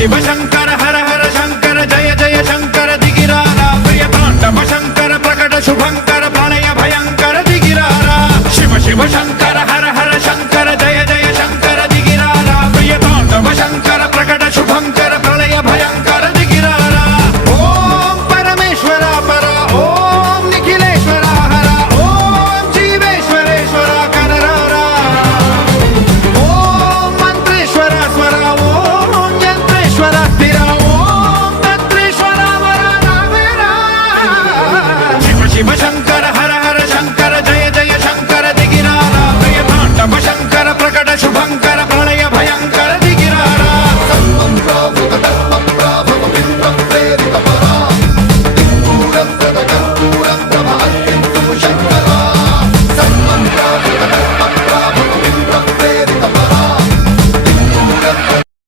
शिव शंकर हर हर शंकर जय जय शंकर दिगिरारा प्रिय तांडव शंकर प्रकट शुभंकर प्रणय भयंकर दिगिरारा शिव शिव शंकर